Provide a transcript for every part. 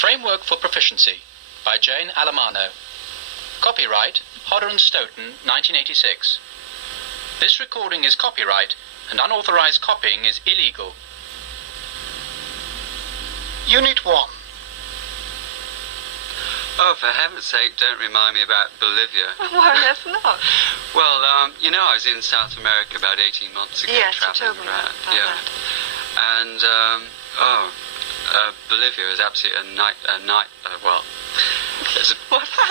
Framework for Proficiency by Jane Allemano. Copyright Hodder and Stoughton, 1986. This recording is copyright and unauthorized copying is illegal. Unit 1. Oh, for heaven's sake, don't remind me about Bolivia. Why on earth not? Well, I was in South America about 18 months ago, travelling around. Yeah. And, Bolivia is absolutely it's a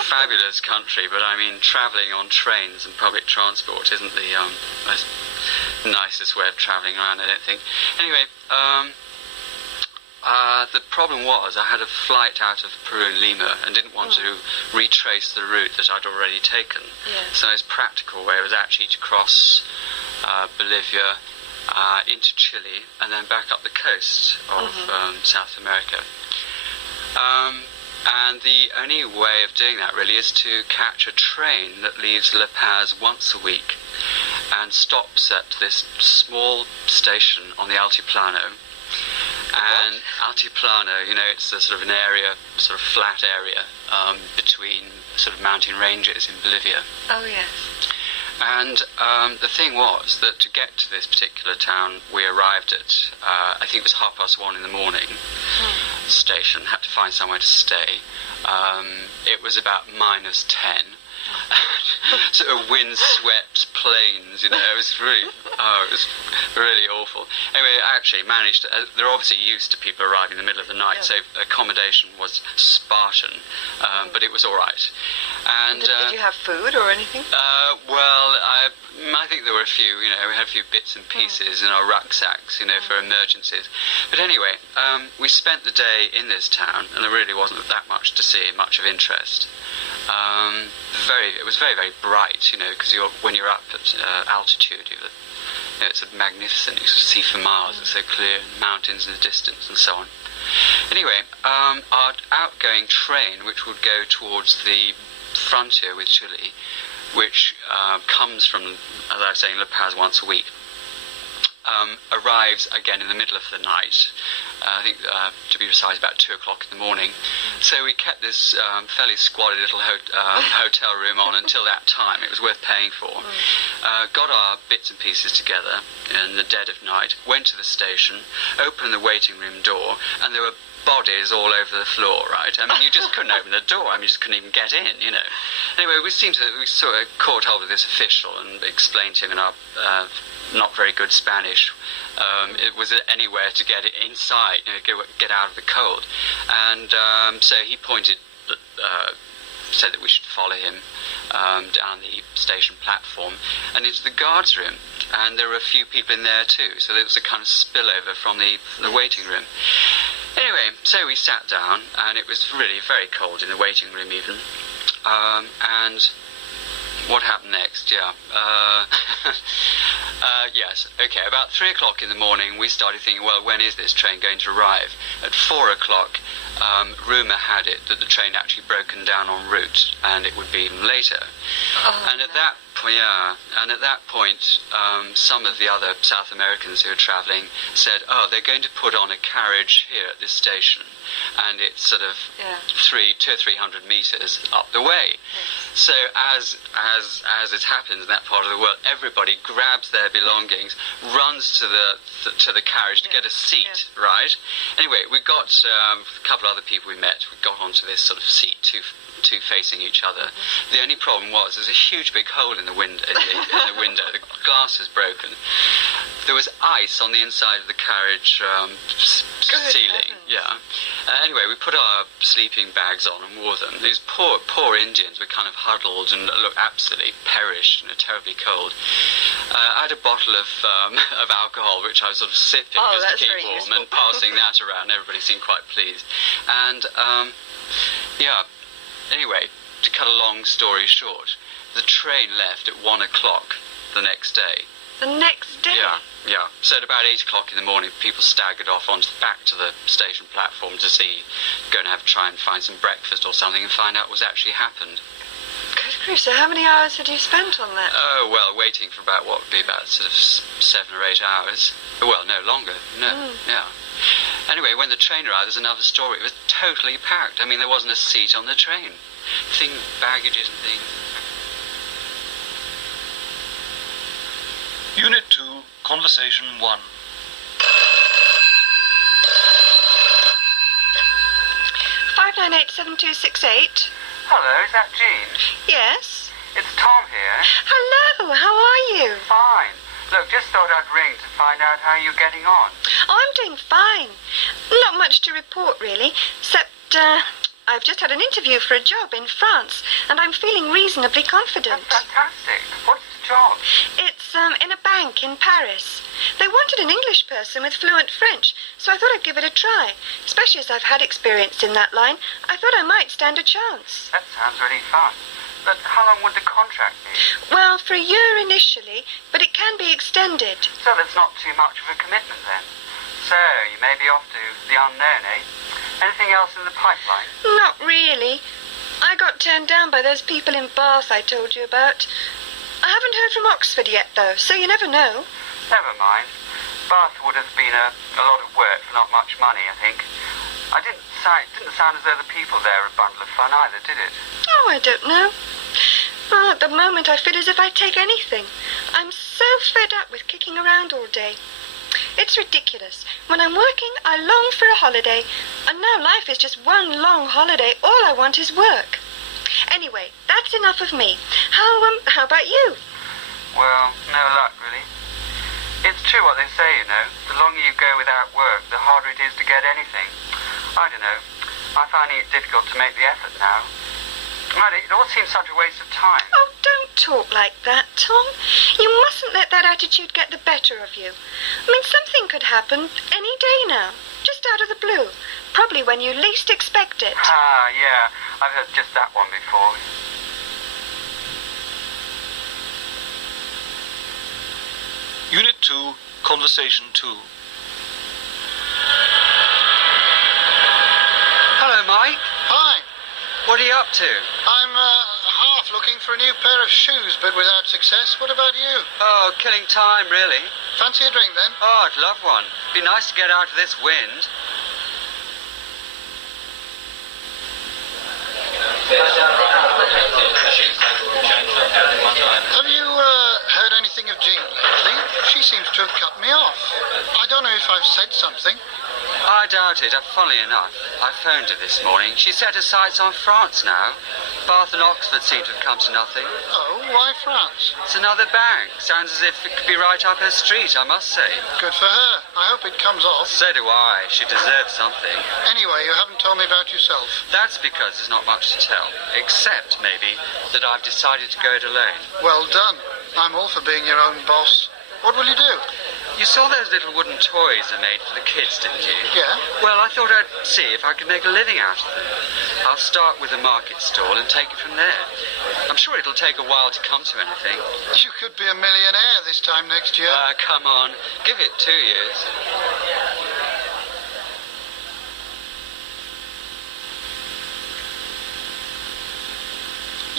fabulous country, but I mean, travelling on trains and public transport isn't the most nicest way of travelling around, I don't think. Anyway, the problem was I had a flight out of Peru and Lima and didn't want to retrace the route that I'd already taken. Yeah. So the most practical way was actually to cross Bolivia into Chile and then back up the coast of South America. And the only way of doing that really is to catch a train that leaves La Paz once a week and stops at this small station on the Altiplano. And Altiplano, it's a sort of an area, sort of flat area between sort of mountain ranges in Bolivia. Oh, yes. And the thing was that to get to this particular town, we arrived at, I think it was 1:30 in the morning, station, had to find somewhere to stay. It was about -10. Sort of wind-swept plains, it was really awful. Anyway, I actually managed to, they're obviously used to people arriving in the middle of the night, so accommodation was Spartan, but it was all right. And did you have food or anything? Well, I think there were a few, we had a few bits and pieces in our rucksacks, for emergencies. But anyway, we spent the day in this town, and there really wasn't that much to see, much of interest. It was very, very bright, because when you're up at altitude, it's magnificent. You can see for miles. It's so clear, and mountains in the distance, and so on. Anyway, our outgoing train, which would go towards the frontier with Chile, which comes from, as I was saying, La Paz once a week, arrives again in the middle of the night. I think, to be precise, about 2:00 in the morning. So we kept this fairly squalid little hotel room on until that time. It was worth paying for. Got our bits and pieces together in the dead of night, went to the station, opened the waiting room door, and there were bodies all over the floor, right? I mean, you just couldn't open the door. I mean, you just couldn't even get in, Anyway, we sort of caught hold of this official and explained to him in our not very good Spanish, it was anywhere to get it inside, get out of the cold. And so he said that we should follow him down the station platform and into the guards room. And there were a few people in there too, so there was a kind of spillover from the waiting room. Anyway, so we sat down, and it was really very cold in the waiting room even. And what happened next? Yes, okay, about 3:00 in the morning, we started thinking, well, when is this train going to arrive? At 4:00, rumour had it that the train had actually broken down en route, and it would be even later. And at that point, some of the other South Americans who were travelling said, they're going to put on a carriage here at this station, and it's sort of 200 or 300 metres up the way. So as it happens in that part of the world, everybody grabs their belongings, runs to the carriage to get a seat, right? Anyway, we got a couple of other people we met. We got onto this sort of seat, two facing each other. The only problem was there's a huge big hole in the window. The glass was broken. There was ice on the inside of the carriage ceiling. Anyway, we put our sleeping bags on and wore them. These poor Indians were kind of huddled and looked absolutely perished and terribly cold. I had a bottle of alcohol which I was sort of sipping just to keep warm and passing that around. Everybody seemed quite pleased. And anyway, to cut a long story short, the train left at 1:00 the next day. The next day? Yeah. So at about 8:00 in the morning, people staggered off back to the station platform to try and find some breakfast or something and find out what's actually happened. Good grief, so how many hours had you spent on that? Oh, well, waiting for about sort of 7 or 8 hours. Well, no, longer. No, yeah. Anyway, when the train arrived, there's another story. It was totally packed. I mean, there wasn't a seat on the train. Baggages and things. Unit 2, Conversation 1. $598-7268. Hello, is that Jean? Yes. It's Tom here. Hello, how are you? Fine. Look, just thought I'd ring to find out how you're getting on. Oh, I'm doing fine. Not much to report, really, except I've just had an interview for a job in France, and I'm feeling reasonably confident. That's fantastic. What's the job? It's in a bank in Paris. They wanted an English person with fluent French, so I thought I'd give it a try. Especially as I've had experience in that line, I thought I might stand a chance. That sounds really fun. But how long would the contract be? Well, for a year initially, but it can be extended. So that's not too much of a commitment then. So you may be off to the unknown, eh? Anything else in the pipeline? Not really. I got turned down by those people in Bath I told you about. I haven't heard from Oxford yet, though, so you never know. Never mind. Bath would have been a lot of work for not much money, I think. It didn't sound as though the people there were a bundle of fun either, did it? Oh, I don't know. Well, at the moment I feel as if I'd take anything. I'm so fed up with kicking around all day. It's ridiculous. When I'm working, I long for a holiday. And now life is just one long holiday. All I want is work. Anyway, that's enough of me. How about you? Well, no luck, really. It's true what they say, you know. The longer you go without work, the harder it is to get anything. I don't know. I'm finding it difficult to make the effort now. It all seems such a waste of time. Oh, don't talk like that, Tom. You mustn't let that attitude get the better of you. I mean, something could happen any day now, just out of the blue. Probably when you least expect it. Ah, yeah. I've heard just that one before. Unit 2, Conversation 2. Hello, Mike. Hi. What are you up to? I'm half looking for a new pair of shoes, but without success. What about you? Oh, killing time, really. Fancy a drink, then? Oh, I'd love one. Be nice to get out of this wind. Have you heard anything of Jean lately? She seems to have cut me off. I don't know if I've said something. I doubt it. Funnily enough, I phoned her this morning. She set her sights on France now. Bath and Oxford seem to have come to nothing. Oh, why France? It's another bank. Sounds as if it could be right up her street, I must say. Good for her. I hope it comes off. So do I. She deserves something. Anyway, you haven't told me about yourself. That's because there's not much to tell. Except, maybe, that I've decided to go it alone. Well done. I'm all for being your own boss. What will you do? You saw those little wooden toys I made for the kids, didn't you? Yeah? Well, I thought I'd see if I could make a living out of them. I'll start with a market stall and take it from there. I'm sure it'll take a while to come to anything. You could be a millionaire this time next year. Come on. Give it 2 years.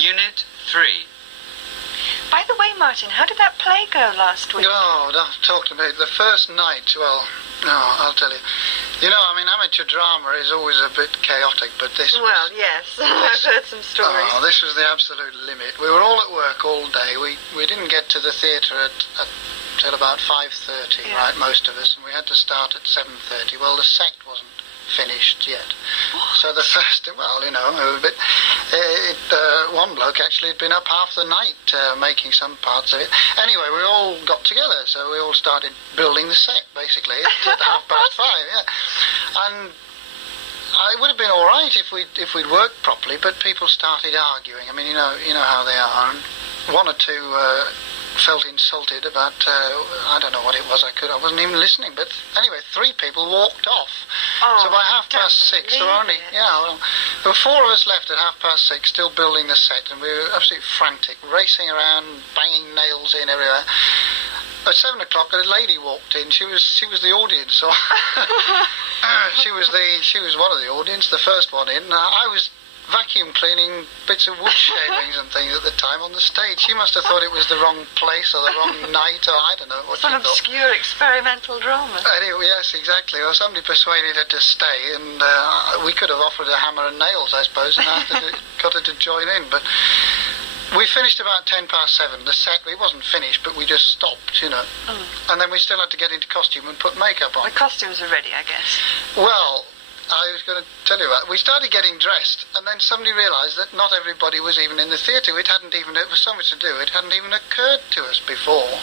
Unit 3. By the way, Martin, how did that play go last week? Oh, don't talk to me. The first night, well, no, I'll tell you. You know, I mean, amateur drama is always a bit chaotic, but this Well, yes. I've heard some stories. Oh, this was the absolute limit. We were all at work all day. We didn't get to the theatre till about 5:30, Yeah. right, most of us, and we had to start at 7:30. Well, the sect wasn't finished yet. What? So the first, well, you know, a bit. One bloke actually had been up half the night making some parts of it. Anyway, we all got together, so we all started building the set, basically, at 5:30, yeah. And it would have been all right if we'd worked properly, but people started arguing. I mean, you know how they are. And one or two felt insulted about, I don't know what it was, I wasn't even listening, but anyway, 3 people walked off. Oh, So by 6:30, there were only, there were 4 of us left at 6:30, still building the set, and we were absolutely frantic, racing around, banging nails in everywhere. At 7 o'clock, a lady walked in. She was the audience, so she was one of the audience, the first one in. I was vacuum cleaning bits of wood shavings and things at the time on the stage. She must have thought it was the wrong place or the wrong night, or I don't know what Some she thought. obscure experimental drama. Anyway, yes, exactly. Or somebody persuaded her to stay, and we could have offered her hammer and nails, I suppose, and got her to join in. But we finished about 7:10. The set, it wasn't finished, but we just stopped, you know. And then we still had to get into costume and put makeup on. The costumes are ready, I guess. Well, I was going to tell you that. We started getting dressed, and then somebody realised that not everybody was even in the theatre. It was so much to do, it hadn't even occurred to us before.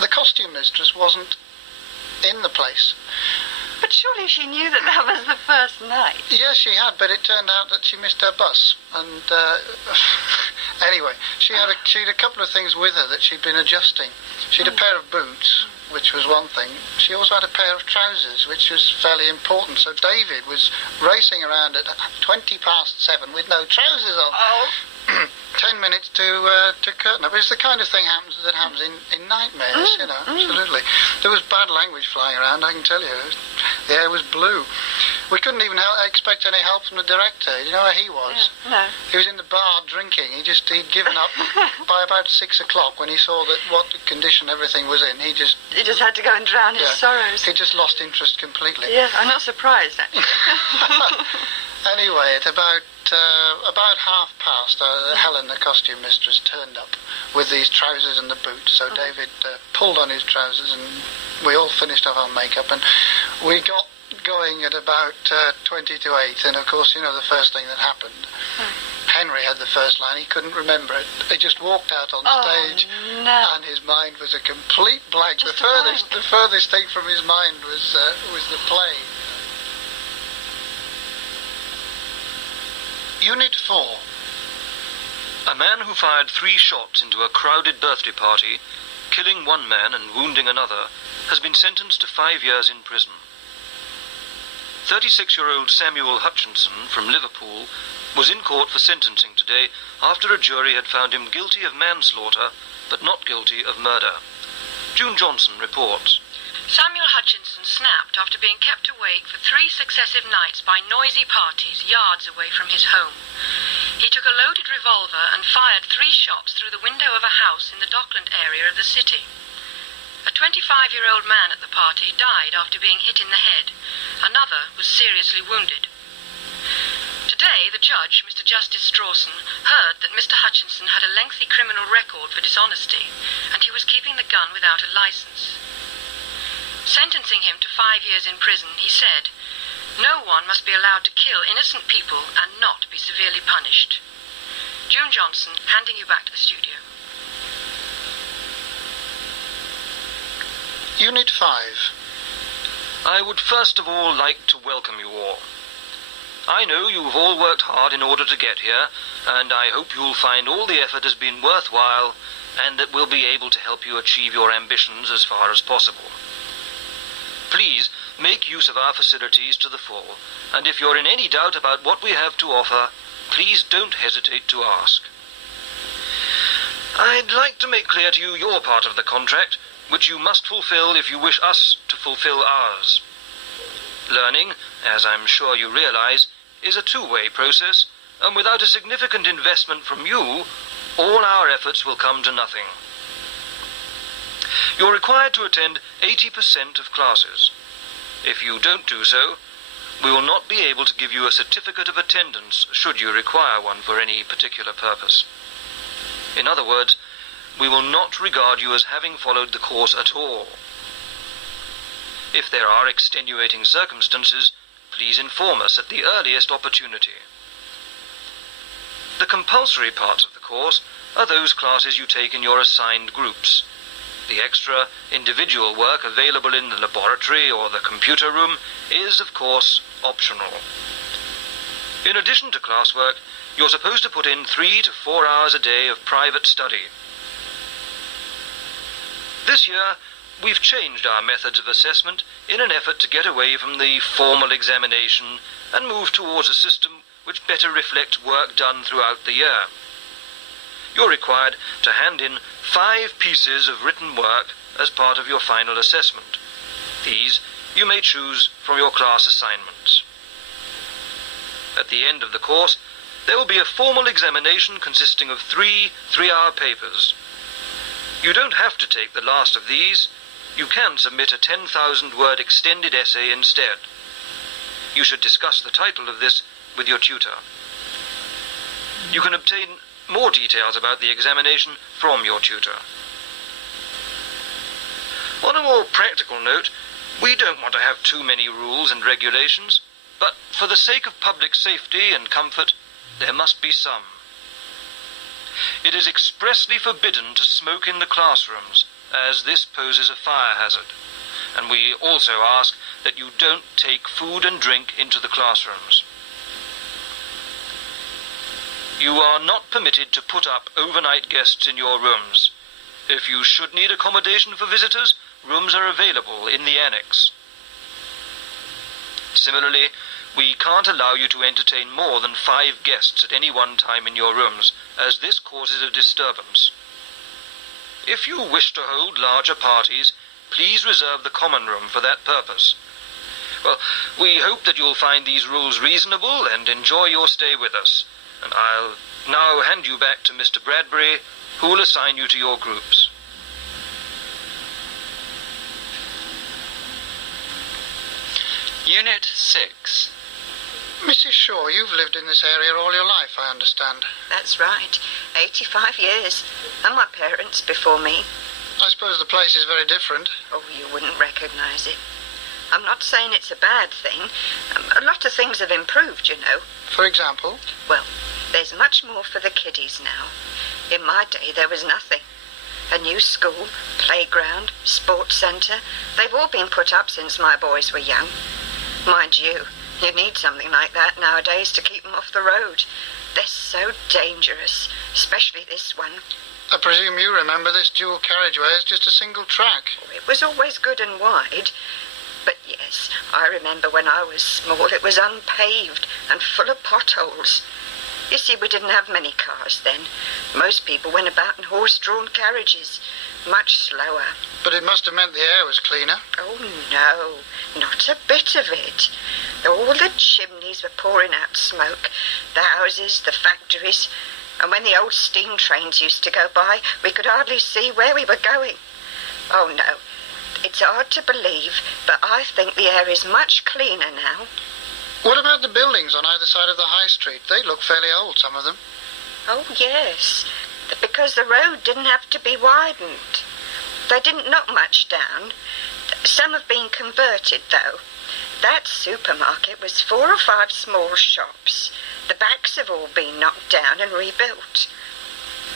The costume mistress wasn't in the place. But surely she knew that was the first night. Yes, she had, but it turned out that she missed her bus. And anyway, she had a couple of things with her that she'd been adjusting. She had a pair of boots, which was one thing. She also had a pair of trousers, which was fairly important. So David was racing around at 7:20 with no trousers on. Oh. 10 minutes to curtain up. It's the kind of thing that happens in nightmares, you know, absolutely. There was bad language flying around, I can tell you. The air was blue. We couldn't even expect any help from the director. You know where he was? Yeah, no. He was in the bar drinking. He'd given up by about 6 o'clock when he saw that what condition everything was in. He just had to go and drown his sorrows. He just lost interest completely. Yeah, I'm not surprised, actually. Anyway, at about past, Helen, the costume mistress, turned up with these trousers and the boots. So David pulled on his trousers, and we all finished off our makeup, and we got going at about 7:20, and of course, you know the first thing that happened. Henry had the first line. He couldn't remember it. He just walked out on stage, and his mind was a complete blank. The furthest thing from his mind was the play. Unit 4. A man who fired 3 shots into a crowded birthday party, killing one man and wounding another, has been sentenced to 5 years in prison. 36-year-old Samuel Hutchinson from Liverpool was in court for sentencing today after a jury had found him guilty of manslaughter but not guilty of murder. June Johnson reports. Samuel Hutchinson snapped after being kept awake for 3 successive nights by noisy parties yards away from his home. He took a loaded revolver and fired 3 shots through the window of a house in the Dockland area of the city. A 25-year-old man at the party died after being hit in the head. Another was seriously wounded. Today, the judge, Mr. Justice Strawson, heard that Mr. Hutchinson had a lengthy criminal record for dishonesty, and he was keeping the gun without a license. Sentencing him to 5 years in prison, he said, "No one must be allowed to kill innocent people and not be severely punished." June Johnson, handing you back to the studio. Unit 5. I would first of all like to welcome you all. I know you've all worked hard in order to get here, and I hope you'll find all the effort has been worthwhile and that we'll be able to help you achieve your ambitions as far as possible. Please make use of our facilities to the full, and if you're in any doubt about what we have to offer, please don't hesitate to ask. I'd like to make clear to you your part of the contract, which you must fulfill if you wish us to fulfill ours. Learning, as I'm sure you realize, is a two-way process, and without a significant investment from you, all our efforts will come to nothing. You're required to attend 80% of classes. If you don't do so, we will not be able to give you a certificate of attendance should you require one for any particular purpose. In other words, we will not regard you as having followed the course at all. If there are extenuating circumstances, please inform us at the earliest opportunity. The compulsory parts of the course are those classes you take in your assigned groups. The extra individual work available in the laboratory or the computer room is, of course, optional. In addition to classwork, you're supposed to put in 3 to 4 hours a day of private study. This year, we've changed our methods of assessment in an effort to get away from the formal examination and move towards a system which better reflects work done throughout the year. You're required to hand in 5 pieces of written work as part of your final assessment. These you may choose from your class assignments. At the end of the course, There will be a formal examination consisting of 3 3-hour papers. You don't have to take the last of these. You can submit a 10,000-word extended essay instead. You should discuss the title of this with your tutor. You can obtain more details about the examination from your tutor. On a more practical note, we don't want to have too many rules and regulations, but for the sake of public safety and comfort, there must be some. It is expressly forbidden to smoke in the classrooms, as this poses a fire hazard, and we also ask that you don't take food and drink into the classrooms. You are not permitted to put up overnight guests in your rooms. If you should need accommodation for visitors, rooms are available in the annex. Similarly, we can't allow you to entertain more than 5 guests at any one time in your rooms, as this causes a disturbance. If you wish to hold larger parties, please reserve the common room for that purpose. Well, we hope that you'll find these rules reasonable and enjoy your stay with us. And I'll now hand you back to Mr. Bradbury, who will assign you to your groups. Unit 6. Mrs. Shaw, you've lived in this area all your life, I understand. That's right. 85 years. And my parents before me. I suppose the place is very different. Oh, you wouldn't recognise it. I'm not saying it's a bad thing. A lot of things have improved, you know. For example? Well, there's much more for the kiddies now. In my day, there was nothing. A new school, playground, sports centre, they've all been put up since my boys were young. Mind you, you need something like that nowadays to keep them off the road. They're so dangerous, especially this one. I presume you remember this dual carriageway as just a single track. It was always good and wide. But yes, I remember when I was small it was unpaved and full of potholes. You see, we didn't have many cars then. Most people went about in horse-drawn carriages, much slower. But it must have meant the air was cleaner. Oh, no, not a bit of it. All the chimneys were pouring out smoke, the houses, the factories, and when the old steam trains used to go by, we could hardly see where we were going. Oh, no, it's hard to believe, but I think the air is much cleaner now. What about the buildings on either side of the high street? They look fairly old, some of them. Oh, yes, because the road didn't have to be widened. They didn't knock much down. Some have been converted, though. That supermarket was 4 or 5 small shops. The backs have all been knocked down and rebuilt.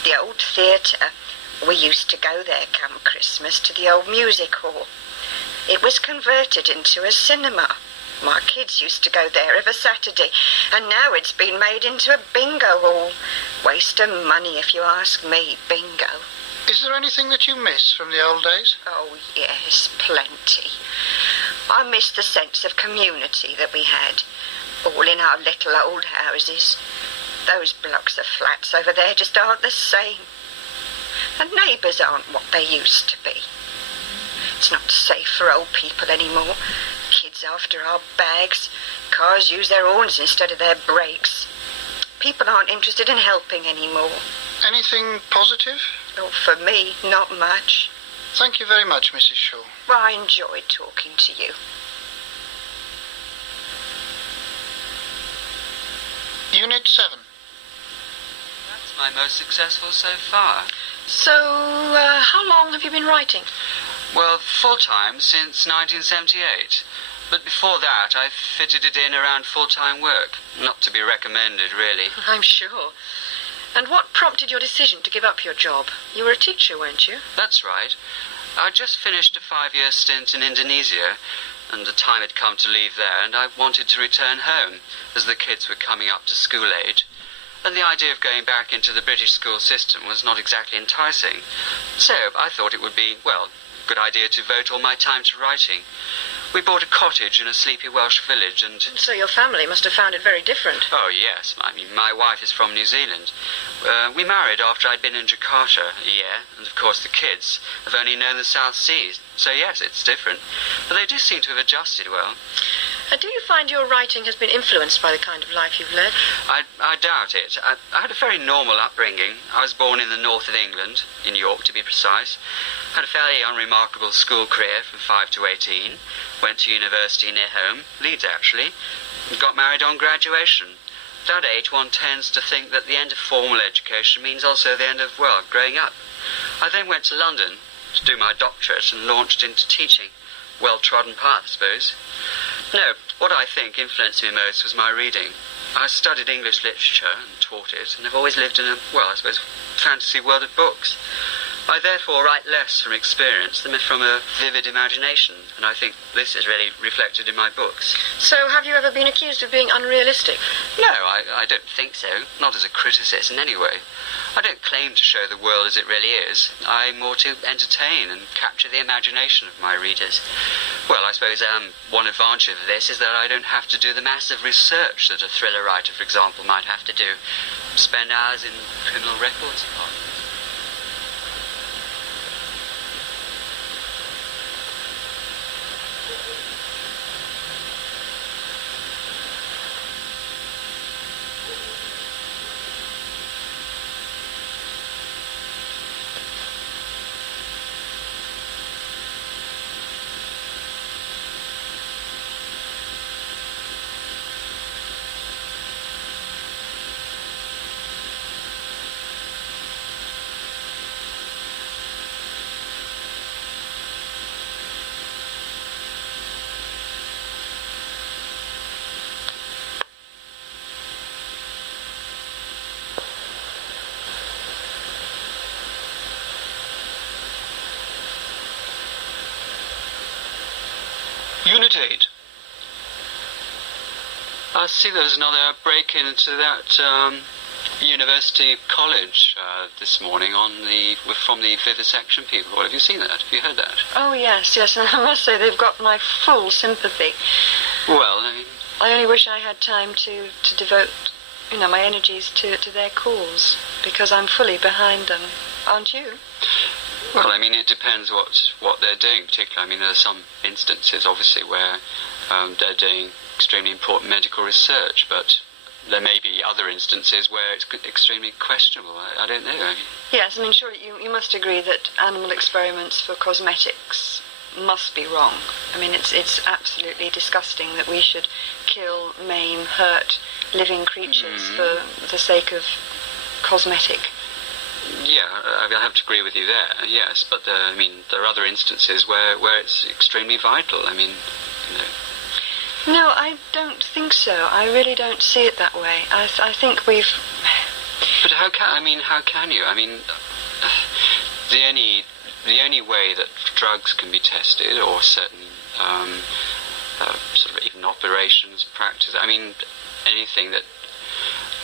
The old theatre, we used to go there come Christmas to the old music hall. It was converted into a cinema. My kids used to go there every Saturday, and now it's been made into a bingo hall. Waste of money, if you ask me, bingo. Is there anything that you miss from the old days? Oh, yes, plenty. I miss the sense of community that we had, all in our little old houses. Those blocks of flats over there just aren't the same. And neighbours aren't what they used to be. It's not safe for old people anymore. Kids after our bags. Cars use their horns instead of their brakes. People aren't interested in helping anymore. Anything positive? Oh, for me, not much. Thank you very much, Mrs. Shaw. Well, I enjoyed talking to you. Unit 7. That's my most successful so far. So, how long have you been writing? Well, full-time since 1978. But before that, I fitted it in around full-time work. Not to be recommended, really. I'm sure. And what prompted your decision to give up your job? You were a teacher, weren't you? That's right. I'd just finished a 5-year stint in Indonesia, and the time had come to leave there, and I wanted to return home, as the kids were coming up to school age. And the idea of going back into the British school system was not exactly enticing. So I thought it would be, well, a good idea to devote all my time to writing. We bought a cottage in a sleepy Welsh village and... So your family must have found it very different. Oh, yes. I mean, my wife is from New Zealand. We married after I'd been in Jakarta a year, and of course the kids have only known the South Seas. So yes, it's different. But they do seem to have adjusted well. Do you find your writing has been influenced by the kind of life you've led? I doubt it. I had a very normal upbringing. I was born in the north of England, in York to be precise. Had a fairly unremarkable school career from 5 to 18. Went to university near home, Leeds actually. Got married on graduation. At that age, one tends to think that the end of formal education means also the end of, well, growing up. I then went to London to do my doctorate and launched into teaching. Well-trodden path, I suppose. No, what I think influenced me most was my reading. I studied English literature and taught it, and have always lived in a, well, I suppose, fantasy world of books. I therefore write less from experience than from a vivid imagination, and I think this is really reflected in my books. So have you ever been accused of being unrealistic? No, I don't think so. Not as a criticism, anyway. I don't claim to show the world as it really is. I'm more to entertain and capture the imagination of my readers. Well, I suppose one advantage of this is that I don't have to do the massive research that a thriller writer, for example, might have to do. Spend hours in criminal records departments. Unit 8. I see there was another break-in into that university college this morning from the vivisection people. Have you seen that? Have you heard that? Oh, yes, and I must say they've got my full sympathy. Well, I mean... I only wish I had time to devote, my energies to their cause, because I'm fully behind them. Aren't you? Well, I mean, it depends what they're doing, particularly. I mean, there are some instances, obviously, where they're doing extremely important medical research, but there may be other instances where it's extremely questionable. I don't know. Yes, sure, you must agree that animal experiments for cosmetics must be wrong. It's absolutely disgusting that we should kill, maim, hurt living creatures for the sake of cosmetic. Yeah, I have to agree with you there, yes, but there are other instances where it's extremely vital. No, I don't think so. I really don't see it that way. I think we've... But how can you? The only way that drugs can be tested, or certain sort of even operations, practice, anything that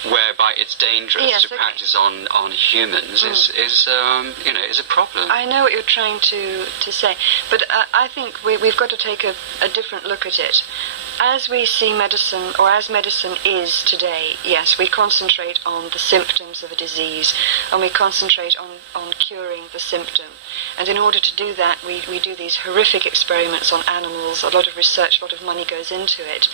whereby it's dangerous to practice on humans is a problem. I know what you're trying to say, but I think we've got to take a different look at it. As we see medicine, or as medicine is today, yes, we concentrate on the symptoms of a disease, and we concentrate on curing the symptom. And in order to do that, we do these horrific experiments on animals. A lot of research, a lot of money goes into it.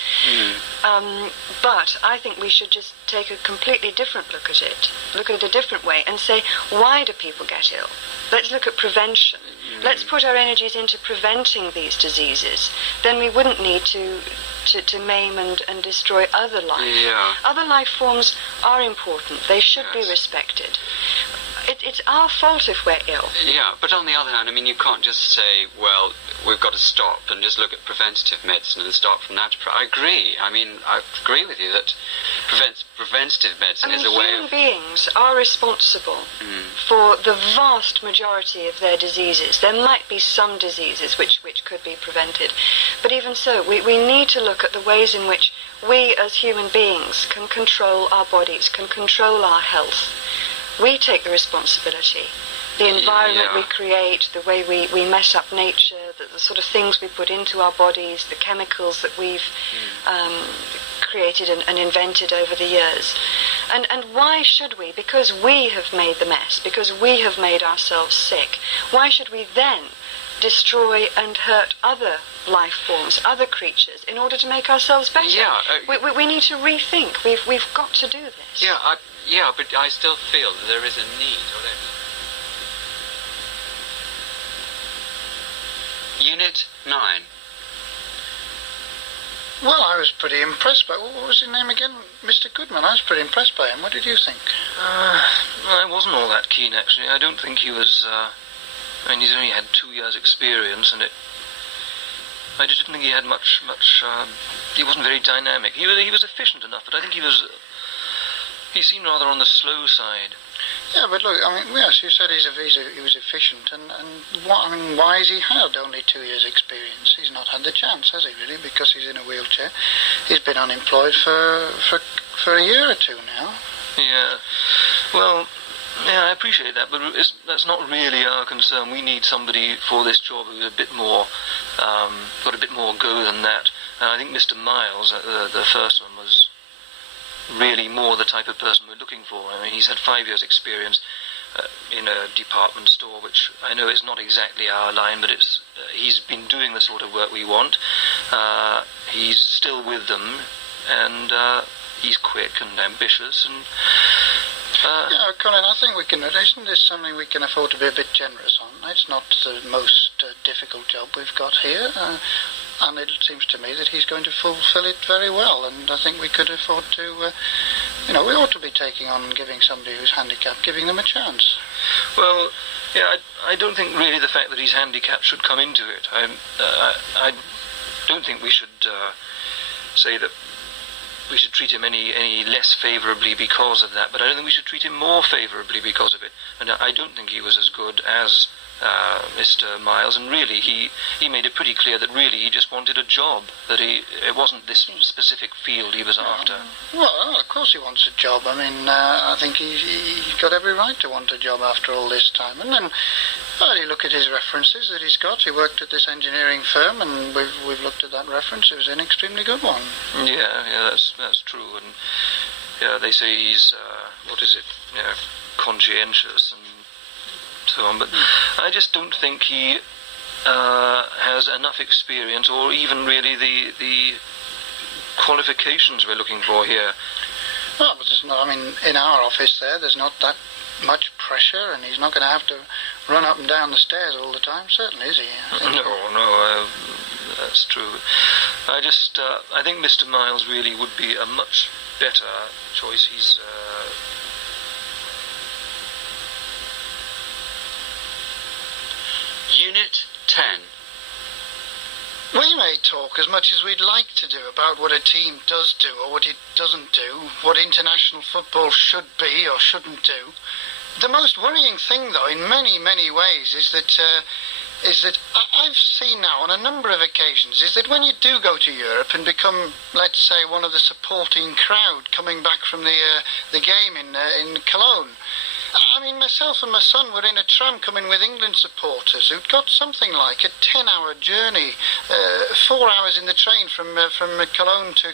But I think we should just take a completely different look at it a different way, and say, why do people get ill? Let's look at prevention. Let's put our energies into preventing these diseases. Then we wouldn't need to maim and destroy other life. Yeah. Other life forms are important. They should be respected. It's our fault if we're ill. Yeah, but on the other hand, you can't just say, well, we've got to stop and just look at preventative medicine and start from that. I agree. I agree with you that preventative medicine is a way of... Human beings are responsible for the vast majority of their diseases. There might be some diseases which could be prevented, but even so, we need to look at the ways in which we as human beings can control our bodies, can control our health. We take the responsibility. The environment we create, the way we mess up nature, the sort of things we put into our bodies, the chemicals that we've created and invented over the years. And why should we? Because we have made the mess, because we have made ourselves sick. Why should we then destroy and hurt other life forms, other creatures, in order to make ourselves better. Yeah. We need to rethink. We've got to do this. Yeah, but I still feel that there is a need. Unit 9. Well, I was pretty impressed by... What was his name again? Mr. Goodman. I was pretty impressed by him. What did you think? I wasn't all that keen, actually. I don't think he was... he's only had 2 years' experience, and I just didn't think he had much... he wasn't very dynamic. He was efficient enough, but I think he seemed rather on the slow side. Yeah, but look, I mean, yes, you said he was efficient, and why has he had only 2 years' experience? He's not had the chance, has he, really, because he's in a wheelchair? He's been unemployed for a year or two now. Yeah, well, yeah, I appreciate that, but that's not really our concern. We need somebody for this job who's a bit more, got a bit more go than that. And I think Mr. Miles, the first one, was really more the type of person we're looking for. I mean, he's had 5 years' experience in a department store, which I know is not exactly our line, but he's been doing the sort of work we want. He's still with them, and he's quick and ambitious, and... yeah, Colin, I think isn't this something we can afford to be a bit generous on? It's not the most difficult job we've got here, and it seems to me that he's going to fulfill it very well, and I think we could afford to, we ought to be taking on and giving somebody who's handicapped, giving them a chance. Well, yeah, I don't think really the fact that he's handicapped should come into it. I don't think we should say that we should treat him any less favourably because of that, but I don't think we should treat him more favourably because of it. And I don't think he was as good as Mr. Miles, and really he made it pretty clear that really he just wanted a job, that it wasn't this specific field he was after. Well, of course he wants a job. I mean, I think he's got every right to want a job after all this time. And then, well, you look at his references that he's got. He worked at this engineering firm, and we've looked at that reference. It was an extremely good one. Yeah, that's true. And yeah, they say he's conscientious and so on, but I just don't think he has enough experience, or even really the qualifications we're looking for here. Well, but there's not, I mean, in our office there's not that much pressure, and he's not going to have to run up and down the stairs all the time, certainly, is he? No, that's true. I think Mr. Miles really would be a much better choice. He's... Unit 10. We may talk as much as we'd like to do about what a team does do or what it doesn't do, what international football should be or shouldn't do. The most worrying thing, though, in many, many ways, is that I've seen now on a number of occasions, is that when you do go to Europe and become, let's say, one of the supporting crowd coming back from the game in Cologne, I mean, myself and my son were in a tram coming with England supporters who'd got something like a 10-hour journey, 4 hours in the train from Cologne to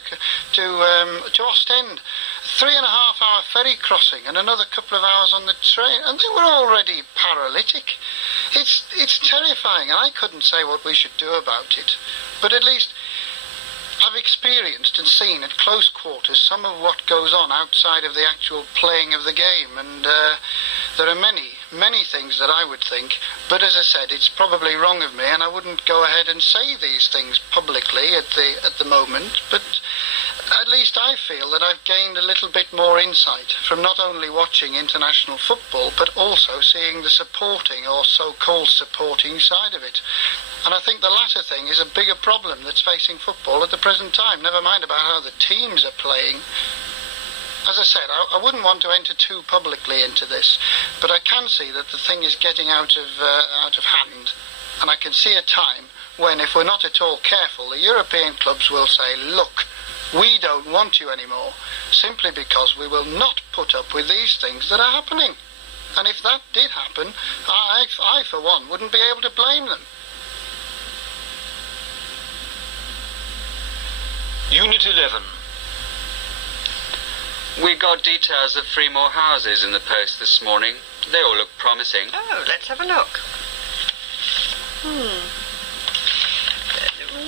Ostend, 3.5-hour ferry crossing, and another couple of hours on the train, and they were already paralytic. It's terrifying, and I couldn't say what we should do about it, but at least I've experienced and seen at close quarters some of what goes on outside of the actual playing of the game, and there are many things that I would think, but as I said, it's probably wrong of me, and I wouldn't go ahead and say these things publicly at the moment, but at least I feel that I've gained a little bit more insight from not only watching international football, but also seeing the supporting or so-called supporting side of it. And I think the latter thing is a bigger problem that's facing football at the present time, never mind about how the teams are playing. As I said, I wouldn't want to enter too publicly into this, but I can see that the thing is getting out of hand, and I can see a time when, if we're not at all careful, the European clubs will say, look, we don't want you anymore, simply because we will not put up with these things that are happening. And if that did happen, I for one, wouldn't be able to blame them. Unit 11. We got details of 3 more houses in the post this morning. They all look promising. Oh, let's have a look.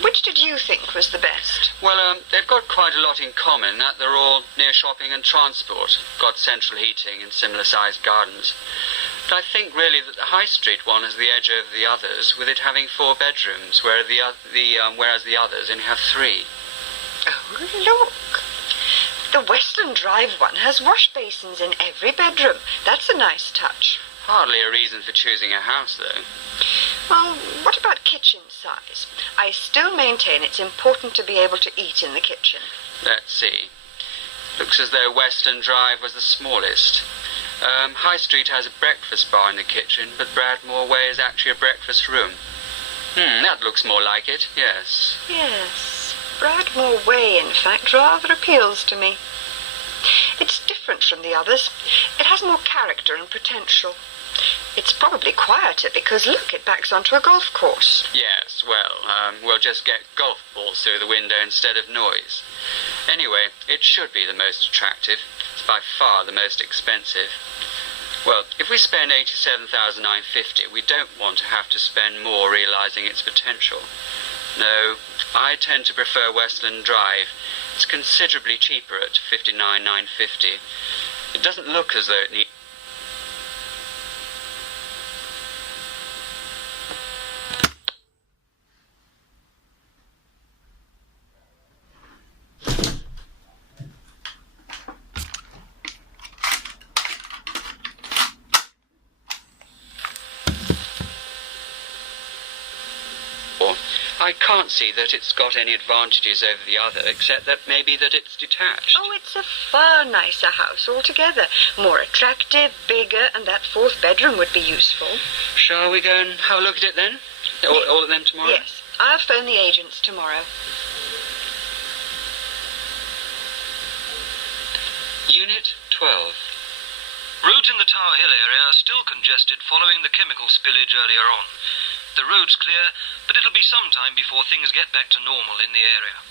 Which did you think was the best? Well, they've got quite a lot in common, that they're all near shopping and transport, got central heating and similar-sized gardens. But I think really that the High Street one has the edge over the others, with it having 4 bedrooms, whereas the others only have 3. Oh, look. The Westland Drive one has wash basins in every bedroom. That's a nice touch. Hardly a reason for choosing a house, though. Well, what about kitchen size? I still maintain it's important to be able to eat in the kitchen. Let's see. Looks as though Western Drive was the smallest. High Street has a breakfast bar in the kitchen, but Bradmore Way is actually a breakfast room. That looks more like it, yes. Yes, Bradmore Way, in fact, rather appeals to me. It's different from the others. It has more character and potential. It's probably quieter because, look, it backs onto a golf course. Yes, well, we'll just get golf balls through the window instead of noise. Anyway, it should be the most attractive. It's by far the most expensive. Well, if we spend $87,950, we don't want to have to spend more realising its potential. No, I tend to prefer Westland Drive. It's considerably cheaper at $59,950. It doesn't look as though it needs... I can't see that it's got any advantages over the other, except that maybe that it's detached. Oh, it's a far nicer house altogether. More attractive, bigger, and that 4th bedroom would be useful. Shall we go and have a look at it then? All of them tomorrow? Yes, I'll phone the agents tomorrow. Unit 12. Roads in the Tower Hill area are still congested following the chemical spillage earlier on. The road's clear, but it'll be some time before things get back to normal in the area.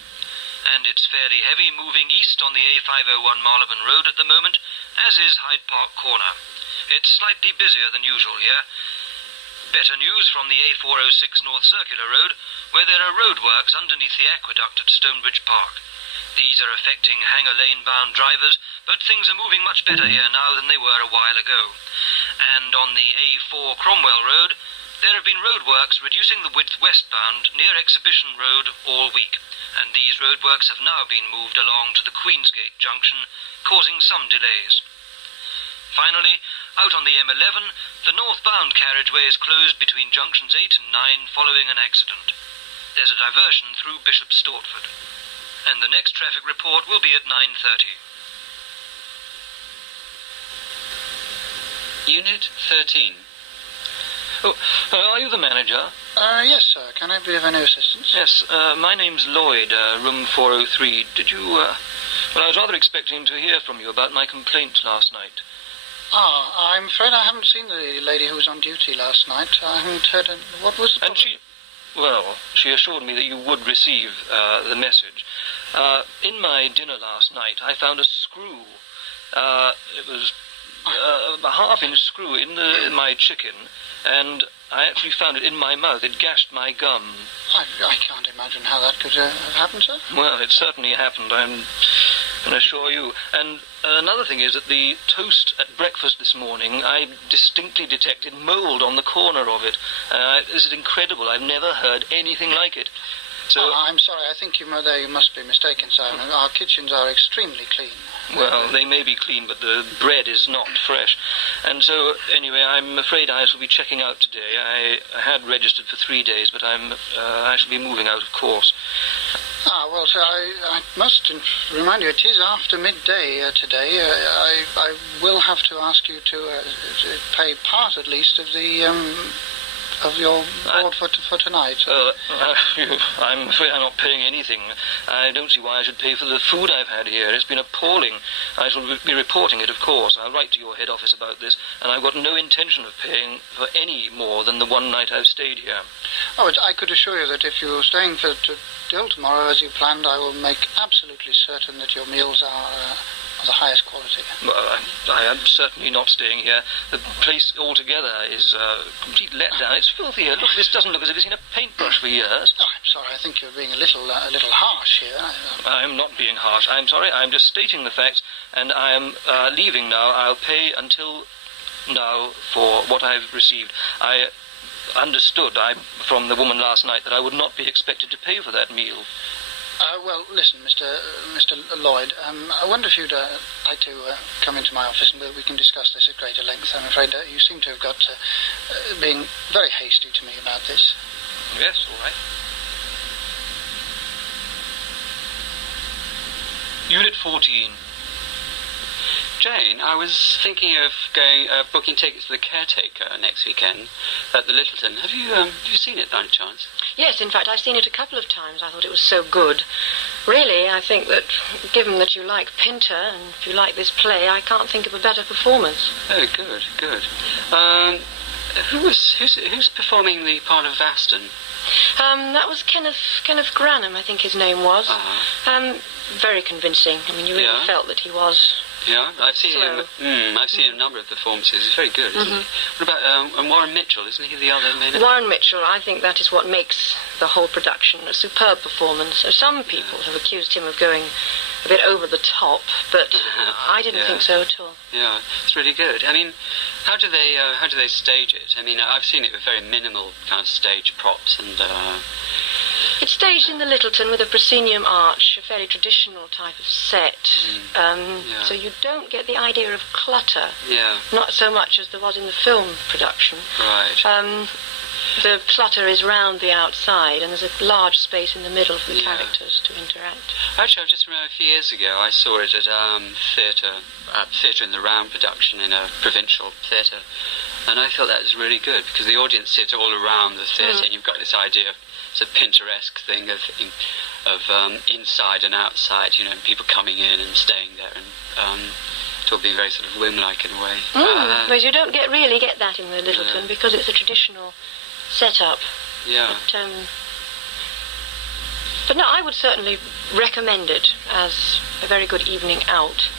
And it's fairly heavy moving east on the A501 Marylebone Road at the moment, as is Hyde Park Corner. It's slightly busier than usual here. Better news from the A406 North Circular Road, where there are roadworks underneath the aqueduct at Stonebridge Park. These are affecting Hanger Lane-bound drivers, but things are moving much better here now than they were a while ago. And on the A4 Cromwell Road, there have been roadworks reducing the width westbound near Exhibition Road all week, and these roadworks have now been moved along to the Queensgate junction, causing some delays. Finally, out on the M11, the northbound carriageway is closed between junctions 8 and 9 following an accident. There's a diversion through Bishop Stortford, and the next traffic report will be at 9:30. Unit 13. Oh, are you the manager? Yes, sir. Can I be of any assistance? Yes, my name's Lloyd, room 403. Did you, Well, I was rather expecting to hear from you about my complaint last night. I'm afraid I haven't seen the lady who was on duty last night. I haven't heard... What was the problem? She assured me that you would receive the message. In my dinner last night, I found a screw. It was a half-inch screw in my chicken, and I actually found it in my mouth. It gashed my gum. I can't imagine how that could have happened, sir. Well, it certainly happened, I can assure you. And another thing is that the toast at breakfast this morning, I distinctly detected mould on the corner of it. This is incredible. I've never heard anything like it. So, I'm sorry, I think you must be mistaken, sir. Our kitchens are extremely clean. Well, they may be clean, but the bread is not fresh. And so, anyway, I'm afraid I shall be checking out today. I had registered for 3 days, but I shall be moving out, of course. Well, sir, I must remind you, it is after midday today. I will have to ask you to pay part, at least, of your board for tonight. I'm afraid I'm not paying anything. I don't see why I should pay for the food I've had here. It's been appalling. I shall be reporting it, of course. I'll write to your head office about this, and I've got no intention of paying for any more than the one night I've stayed here. I could assure you that if you're staying till tomorrow as you planned, I will make absolutely certain that your meals of the highest quality. Well, I am certainly not staying here. The place altogether is a complete letdown. It's filthy here. Look, this doesn't look as if it's seen a paintbrush for years. Oh, I'm sorry. I think you're being a little harsh here. I am not being harsh. I'm sorry. I'm just stating the facts, and I am leaving now. I'll pay until now for what I've received. I understood from the woman last night that I would not be expected to pay for that meal. Well, listen, Mr. Lloyd, I wonder if you'd like to come into my office and we can discuss this at greater length. I'm afraid you seem to have got being very hasty to me about this. Yes, all right. Unit 14. Jane, I was thinking of booking tickets for the Caretaker next weekend at the Littleton. Have you seen it by any chance? Yes, in fact, I've seen it a couple of times. I thought it was so good. Really, I think that, given that you like Pinter and if you like this play, I can't think of a better performance. Oh, good. Who's performing the part of Aston? That was Kenneth Granham, I think his name was. Uh-huh. Very convincing. I mean, you really felt that he was. Yeah, I've seen slow. him. I've seen a number of performances. He's very good, isn't he? What about and Warren Mitchell? Isn't he the other main? Warren Mitchell, I think that is what makes the whole production a superb performance. Some people have accused him of going a bit over the top, but I didn't think so at all. Yeah, it's really good. I mean, how do they stage it? I mean, I've seen it with very minimal kind of stage props and. It's staged in the Littleton with a proscenium arch, a fairly traditional type of set. So you don't get the idea of clutter. Yeah. Not so much as there was in the film production. Right. The clutter is round the outside, and there's a large space in the middle for the characters to interact. Actually, I just remember a few years ago I saw it at Theatre in the Round production in a provincial theatre, and I thought that was really good because the audience sits all around the theatre, and you've got this idea of it's a Pinteresque thing of inside and outside, you know, and people coming in and staying there, and it's all being very sort of whim-like in a way. But you don't really get that in the Littleton because it's a traditional setup. Yeah. But no, I would certainly recommend it as a very good evening out.